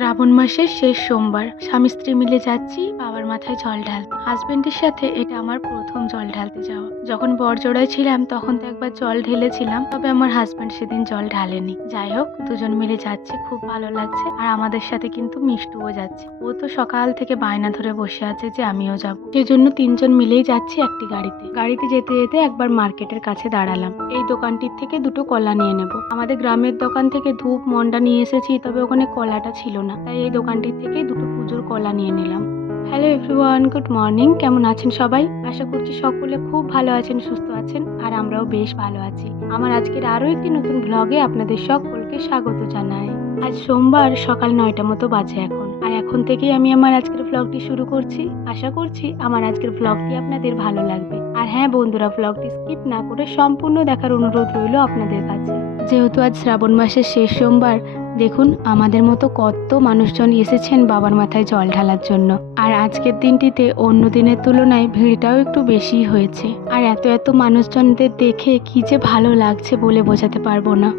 শ্রাবণ মাসের শেষ সোমবার স্বামী স্ত্রী মিলে যাচ্ছি বাবার মাথায় জল ঢালতে। হাজবেন্ডের সাথে এটা আমার প্রথম জল ঢালতে যাওয়া। যখন বরজোড়ায় ছিলাম তখন তো একবার জল ঢেলেছিলাম, তবে আমার হাজবেন্ড সেদিন জল ঢালেনি। যাই হোক, দুজন মিলে যাচ্ছি, খুব ভালো লাগছে। আর আমাদের সাথে কিন্তু মিষ্টুও যাচ্ছে। ও তো সকাল থেকে বায়না ধরে বসে আছে যে আমিও যাবো, সেজন্য তিনজন মিলেই যাচ্ছি একটি গাড়িতে। গাড়িতে যেতে যেতে একবার মার্কেটের কাছে দাঁড়ালাম। এই দোকানটির থেকে দুটো কলা নিয়ে নেব। আমাদের গ্রামের দোকান থেকে ধূপ মন্ডা নিয়ে এসেছি, তবে ওখানে কলাটা ছিল না, তাই এই দোকানটির থেকে দুটো পুজোর কলা নিয়ে নিলাম। Hello everyone, good morning. কেমন আছেন সবাই? আশা করছি সকলে খুব ভালো আছেন, সুস্থ আছেন, আর আমরাও বেশ ভালো আছি। আমার আজকের আরও একটি নতুন ব্লগে আপনাদের সকলকে স্বাগত জানাই। আজ সোমবার সকাল 9টা মতো বাজে এখন, আর এখন থেকেই আমি আমার আজকের ব্লগটি শুরু করছি। আশা করছি আমার আজকের ব্লগটি আপনাদের ভালো লাগবে। আর হ্যাঁ বন্ধুরা, ব্লগটি স্কিপ না করে সম্পূর্ণ দেখার অনুরোধ রইল আপনাদের কাছে। যেহেতু আজ শ্রাবণ মাসের শেষ সোমবার, দেখুন আমাদের মতো কত মানুষজন এসেছেন বাবার মাথায় জল ঢালার জন্য। আর আজকের দিনটিতে অন্য দিনের তুলনায় ভিড়টাও একটু বেশি হয়েছে। আর এত মানুষজনদের দেখে কি যে ভালো লাগছে বলে বোঝাতে পারবো না।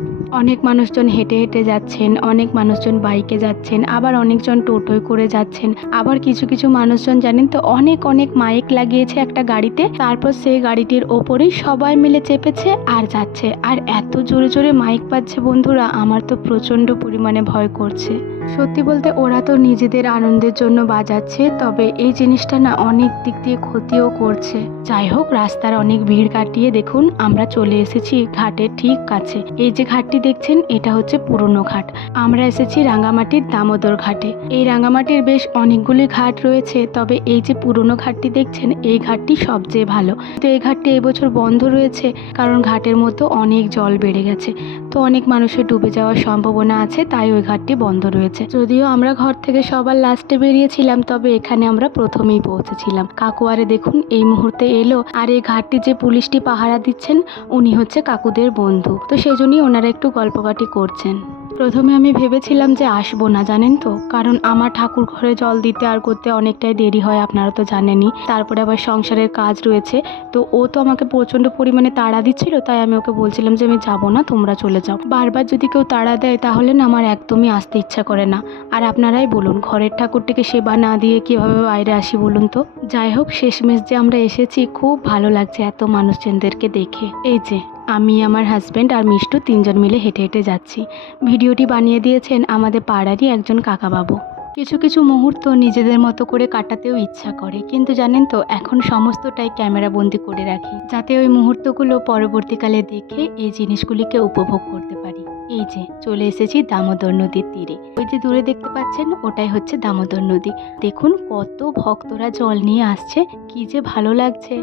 অনেক মানুষজন হেঁটে হেঁটে যাচ্ছেন, অনেক মানুষজন বাইকে যাচ্ছেন, আবার অনেকজন টোটোয় করে যাচ্ছেন, আবার কিছু মানুষজন জানেন তো অনেক মাইক লাগিয়েছে একটা গাড়িতে, তারপর সেই গাড়িটির ওপরেই সবাই মিলে চেপেছে আর যাচ্ছে। আর এত জোরে জোরে মাইক বাজছে বন্ধুরা, আমার তো প্রচণ্ড পরিমাণে ভয় করছে। সত্যি বলতে ওরা তো নিজেদের আনন্দের জন্য বাজাচ্ছে, তবে এই জিনিসটা না অনেক দিক দিয়ে ক্ষতিও করছে। যাই হোক, রাস্তার অনেক ভিড় কাটিয়ে দেখুন আমরা চলে এসেছি ঘাটের ঠিক কাছে। এই যে ঘাটটি দেখছেন, এটা হচ্ছে পুরনো ঘাট। আমরা এসেছি রাঙামাটির দামোদর ঘাটে। এই রাঙামাটির বেশ অনেকগুলি ঘাট রয়েছে, তবে এই যে পুরনো ঘাটটি দেখছেন, এই ঘাটটি সবচেয়ে ভালো। তো এই ঘাটটি এবছর বন্ধ রয়েছে, কারণ ঘাটের মতো অনেক জল বেড়ে গেছে, তো অনেক মানুষের ডুবে যাওয়ার সম্ভাবনা আছে, তাই ওই ঘাটটি বন্ধ রয়েছে। যদিও আমরা ঘর থেকে সবার লাস্টে বেরিয়েছিলাম, তবে এখানে আমরা প্রথমেই পৌঁছেছিলাম। কাকুয়ারে দেখুন এই মুহূর্তে এলো, আর এই ঘাটটি যে পুলিশটি পাহারা দিচ্ছেন উনি হচ্ছে কাকুদের বন্ধু, তো সেজন্যই ওনারা একটু গল্পকাটি করছেন। প্রথমে আমি ভেবেছিলাম যে আসবো না, জানেন তো, কারণ আমার ঠাকুর ঘরে জল দিতে আর করতে অনেকটাই দেরি হয়, আপনারা তো জানেনই। তারপরে আবার সংসারের কাজ রয়েছে, তো ও তো আমাকে প্রচণ্ড পরিমাণে তাড়া দিচ্ছিল, তাই আমি ওকে বলছিলাম যে আমি যাবো না, তোমরা চলে যাও। বারবার যদি কেউ তাড়া দেয় তাহলে না আমার একদমই আসতে ইচ্ছা করে না। আর আপনারাই বলুন, ঘরের ঠাকুরটিকে সেবা না দিয়ে কীভাবে বাইরে আসি বলুন তো। যাই হোক, শেষমেশ যে আমরা এসেছি, খুব ভালো লাগছে এত মানুষজনদেরকে দেখে। এই যে আমি, আমার হাজব্যান্ড আর মিষ্টু তিনজন মিলে হেঁটে হেঁটে যাচ্ছি। ভিডিওটি বানিয়ে দিয়েছেন আমাদের পাড়ারই একজন কাকাবাবু। কিছু মুহূর্ত নিজেদের মতো করে কাটাতেও ইচ্ছা করে, কিন্তু জানেন তো এখন সমস্তটাই ক্যামেরা বন্দি করে রাখি, যাতে ওই মুহূর্তগুলো পরবর্তীকালে দেখে এই জিনিসগুলিকে উপভোগ করতে পারি। এই যে চলে এসেছি দামোদর নদীর তীরে। ওই যে দূরে দেখতে পাচ্ছেন, ওটাই হচ্ছে দামোদর নদী। দেখুন কত ভক্তরা জল নিয়ে আসছে, কি যে ভালো লাগছে।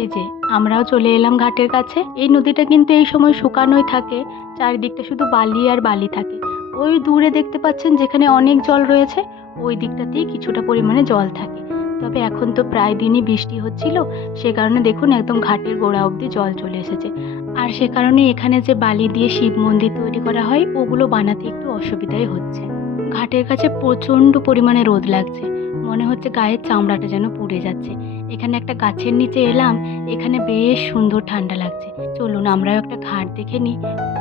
এই যে আমরাও চলে এলাম ঘাটের কাছে। এই নদীটা কিন্তু এই সময় শুকানোই থাকে, চারিদিকটা শুধু বালি আর বালি থাকে। ওই দূরে দেখতে পাচ্ছেন যেখানে অনেক জল রয়েছে, ওই দিকটাতেই কিছুটা পরিমাণে জল থাকে। তবে এখন তো প্রায় দিনই বৃষ্টি হচ্ছিল, সে কারণে দেখুন একদম ঘাটের গোড়া অবধি জল চলে এসেছে। আর সে কারণে এখানে যে বালি দিয়ে শিব মন্দির তৈরি করা হয়, ওগুলো বানাতে একটু অসুবিধাই হচ্ছে। ঘাটের কাছে প্রচণ্ড পরিমাণে রোদ লাগছে, মনে হচ্ছে গায়ের চামড়াটা যেন পুড়ে যাচ্ছে। এখানে একটা গাছের নিচে এলাম, এখানে বেশ সুন্দর ঠান্ডা লাগছে। চলুন আমরাও একটা ঘাট দেখে নিই।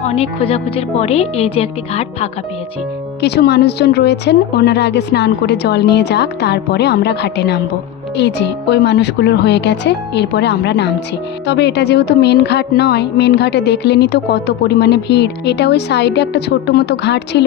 অনেক খোঁজাখুঁজির পরে এই যে একটি ঘাট ফাঁকা পেয়েছি। কিছু মানুষজন রয়েছেন, ওনারা আগে স্নান করে জল নিয়ে যাক, তারপরে আমরা ঘাটে নামবো। এই যে ওই মানুষগুলোর হয়ে গেছে, এরপরে আমরা নামছি। তবে এটা যেহেতু মেন ঘাট নয়, মেন ঘাটে দেখলেনই তো কত পরিমাণে ভিড়। এটা ওই সাইডে একটা ছোট্ট মতো ঘাট ছিল,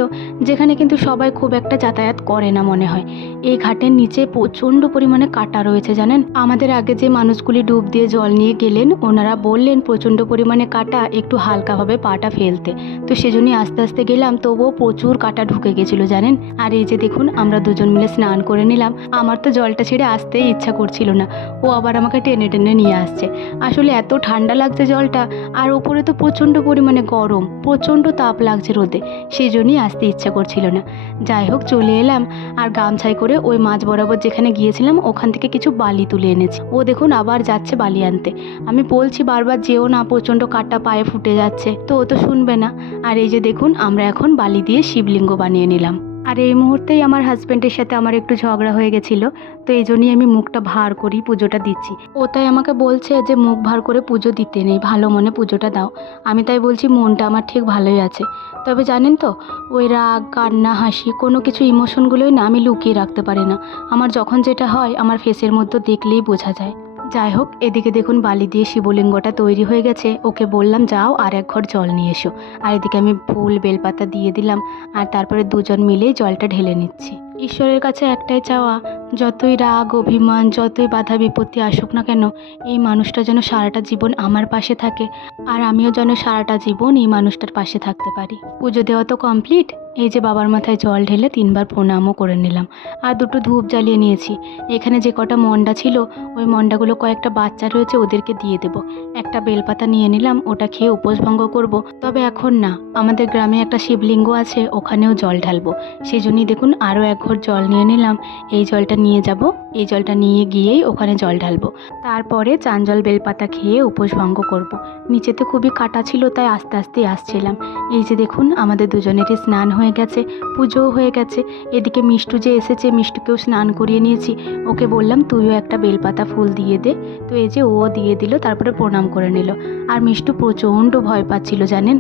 যেখানে কিন্তু সবাই খুব একটা যাতায়াত করে না মনে হয়। এই ঘাটের নিচে প্রচণ্ড পরিমাণে কাটা রয়েছে জানেন। আমাদের আগে যে মানুষগুলি ডুব দিয়ে জল নিয়ে গেলেন, ওনারা বললেন প্রচণ্ড পরিমাণে কাটা, একটু হালকাভাবে পাটা ফেলতে। তো সেজন্যই আস্তে আস্তে গেলাম, তবুও প্রচুর কাটা ঢুকে গেছিলো জানেন। আর এই যে দেখুন আমরা দুজন মিলে স্নান করে নিলাম। আমার তো জলটা ছেড়ে আসতেই ইচ্ছা করছিল না, ও আবার আমাকে টেনে টেনে নিয়ে আসছে। আসলে এত ঠান্ডা লাগছে জলটা, আর ওপরে তো প্রচণ্ড পরিমাণে গরম, প্রচণ্ড তাপ লাগছে রোদে, সেই জন্যই আসতে ইচ্ছা করছিল না। যাই হোক চলে এলাম, আর গামছাই করে ওই মাঝ বরাবর যেখানে গিয়েছিলাম ওখান থেকে কিছু বালি তুলে এনেছি। ও দেখুন আবার যাচ্ছে বালি আনতে। আমি বলছি বারবার যেও না, প্রচণ্ড কাটা পায়ে ফুটে যাচ্ছে, তো ও তো শুনবে না। আর এই যে দেখুন আমরা এখন বালি দিয়ে শিবলিঙ্গ বানিয়ে নিলাম। আর এই মুহূর্তেই আমার হাজব্যান্ডের সাথে আমার একটু ঝগড়া হয়ে গেছিলো, তো এই জন্যই আমি মুখটা ভার করেই পুজোটা দিচ্ছি। ও তাই আমাকে বলছে যে মুখ ভার করে পুজো দিতে নেই, ভালো মনে পুজোটা দাও। আমি তাই বলছি মনটা আমার ঠিক ভালোই আছে, তবে জানেন তো ওই রাগ কান্না হাসি কোনো কিছু ইমোশনগুলোই না আমি লুকিয়ে রাখতে পারি না। আমার যখন যেটা হয় আমার ফেসের মধ্যে দেখলেই বোঝা যায়। যাই হোক, এদিকে দেখুন বালি দিয়ে শিবলিঙ্গটা তৈরি হয়ে গেছে। ওকে বললাম যাও আর এক ঘর জল নিয়ে এসো। আর এদিকে আমি ফুল বেলপাতা দিয়ে দিলাম, আর তারপরে দুজন মিলেই জলটা ঢেলে নিচ্ছি। ঈশ্বরের কাছে একটাই চাওয়া, যতই রাগ অভিমান যতই বাধা বিপত্তি আসুক না কেন, এই মানুষটা যেন সারাটা জীবন আমার পাশে থাকে, আর আমিও যেন সারাটা জীবন এই মানুষটার পাশে থাকতে পারি। পুজো দেওয়া তো কমপ্লিট। এই যে বাবার মাথায় জল ঢেলে 3বার প্রণামও করে নিলাম, আর দুটো ধূপ জ্বালিয়ে নিয়েছি। এখানে যে কটা মন্ডা ছিল ওই মন্ডাগুলো কয়েকটা বাচ্চা রয়েছে ওদেরকে দিয়ে দেবো। একটা বেলপাতা নিয়ে নিলাম, ওটা খেয়ে উপোস ভঙ্গ করবো। তবে এখন না, আমাদের গ্রামে একটা শিবলিঙ্গ আছে, ওখানেও জল ঢালবো। সেই জন্যই দেখুন আরও এক ঘর জল নিয়ে নিলাম। এই জলটা নিয়ে যাব, এই জলটা নিয়ে গিয়েই ওখানে জল ঢালবো। তারপরে চাঞ্জল বেলপাতা খেয়ে উপোস ভঙ্গ করব। নিচেতে খুবই কাটা ছিল তাই আস্তে আস্তে আসছিলাম। এই যে দেখুন আমাদের দুজনেরই স্নান হয়ে গেছে, পুজোও হয়ে গেছে। এদিকে মিষ্টু যে এসেছে, মিষ্টুকেও স্নান করিয়ে নিয়েছি। ওকে বললাম তুইও একটা বেলপাতা ফুল দিয়ে দে, তো এই যে ও দিয়ে দিল, তারপরে প্রণাম করে নিল। আর মিষ্টু প্রচণ্ড ভয় পাচ্ছিল জানেন।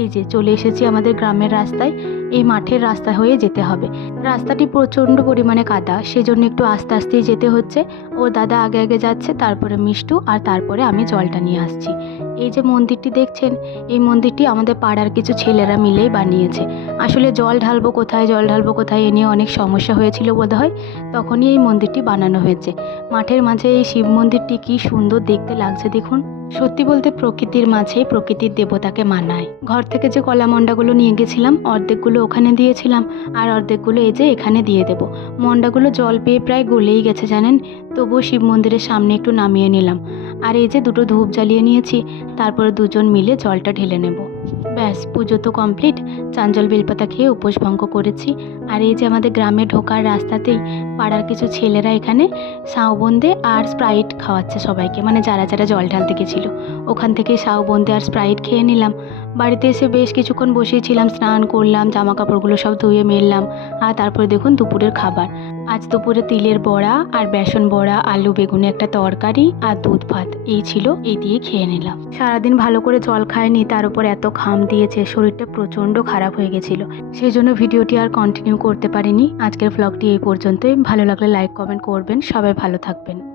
এই যে চলে এসেছি আমাদের গ্রামের রাস্তায়। এই মাঠের রাস্তা হয়ে যেতে হবে। রাস্তাটি প্রচণ্ড পরিমাণে কাদা, সেজন্য একটু আস্তে আস্তেই যেতে হচ্ছে। ও দাদা আগে আগে যাচ্ছে, তারপরে মিষ্টু, আর তারপরে আমি জলটা নিয়ে আসছি। এই যে মন্দিরটি দেখছেন, এই মন্দিরটি আমাদের পাড়ার কিছু ছেলেরা মিলেই বানিয়েছে। আসলে জল ঢালবো কোথায় এ নিয়ে অনেক সমস্যা হয়েছিল বোধহয়, তখনই এই মন্দিরটি বানানো হয়েছে। মাঠের মাঝে এই শিব মন্দিরটি কি সুন্দর দেখতে লাগছে দেখুন। সত্যি বলতে প্রকৃতির মাঝে প্রকৃতির দেবতাকে মানায়। ঘর থেকে যে কলা মন্ডাগুলো নিয়ে গেছিলাম, অর্ধেকগুলো ওখানে দিয়েছিলাম, আর অর্ধেকগুলো এই যে এখানে দিয়ে দেবো। মন্ডাগুলো জল পেয়ে প্রায় গলেই গেছে জানেন, তবুও শিব মন্দিরের সামনে একটু নামিয়ে নিলাম। আর এই যে দুটো ধূপ জ্বালিয়ে নিয়েছি, তারপরে দুজন মিলে জলটা ঢেলে নেব। ব্যাস পুজো তো কমপ্লিট। চাঞ্জল বেলপাতা খেয়ে উপোস ভঙ্গ করেছি। আর এই যে আমাদের গ্রামে ঢোকার রাস্তাতেই পাড়ার কিছু ছেলেরা এখানে সাউবন্দে আর স্প্রাইট খাওয়াচ্ছে সবাইকে, মানে যারা যারা জল ঢালতে গেছিলো। ওখান থেকে সাউবন্দে আর স্প্রাইট খেয়ে নিলাম। বাড়িতে এসে বেশ কিছুক্ষণ বসেছিলাম, স্নান করলাম, জামা কাপড়গুলো সব ধুয়ে মেললাম। আর তারপরে দেখুন দুপুরের খাবার। আজ দুপুরে তিলের বড়া আর বেসন বড়া, আলু বেগুনে একটা তরকারি আর দুধ ভাত, এই ছিল। এই দিয়ে খেয়ে নিলাম। সারাদিন ভালো করে জল খায়নি, তার উপর এত ঘাম দিয়েছে, শরীরটা প্রচণ্ড খারাপ হয়ে গেছিলো। সেই জন্য ভিডিওটি আর কন্টিনিউ করতে পারিনি। আজকের ভ্লগটি এই পর্যন্তই। ভালো লাগলে লাইক কমেন্ট করবেন। সবাই ভালো থাকবেন।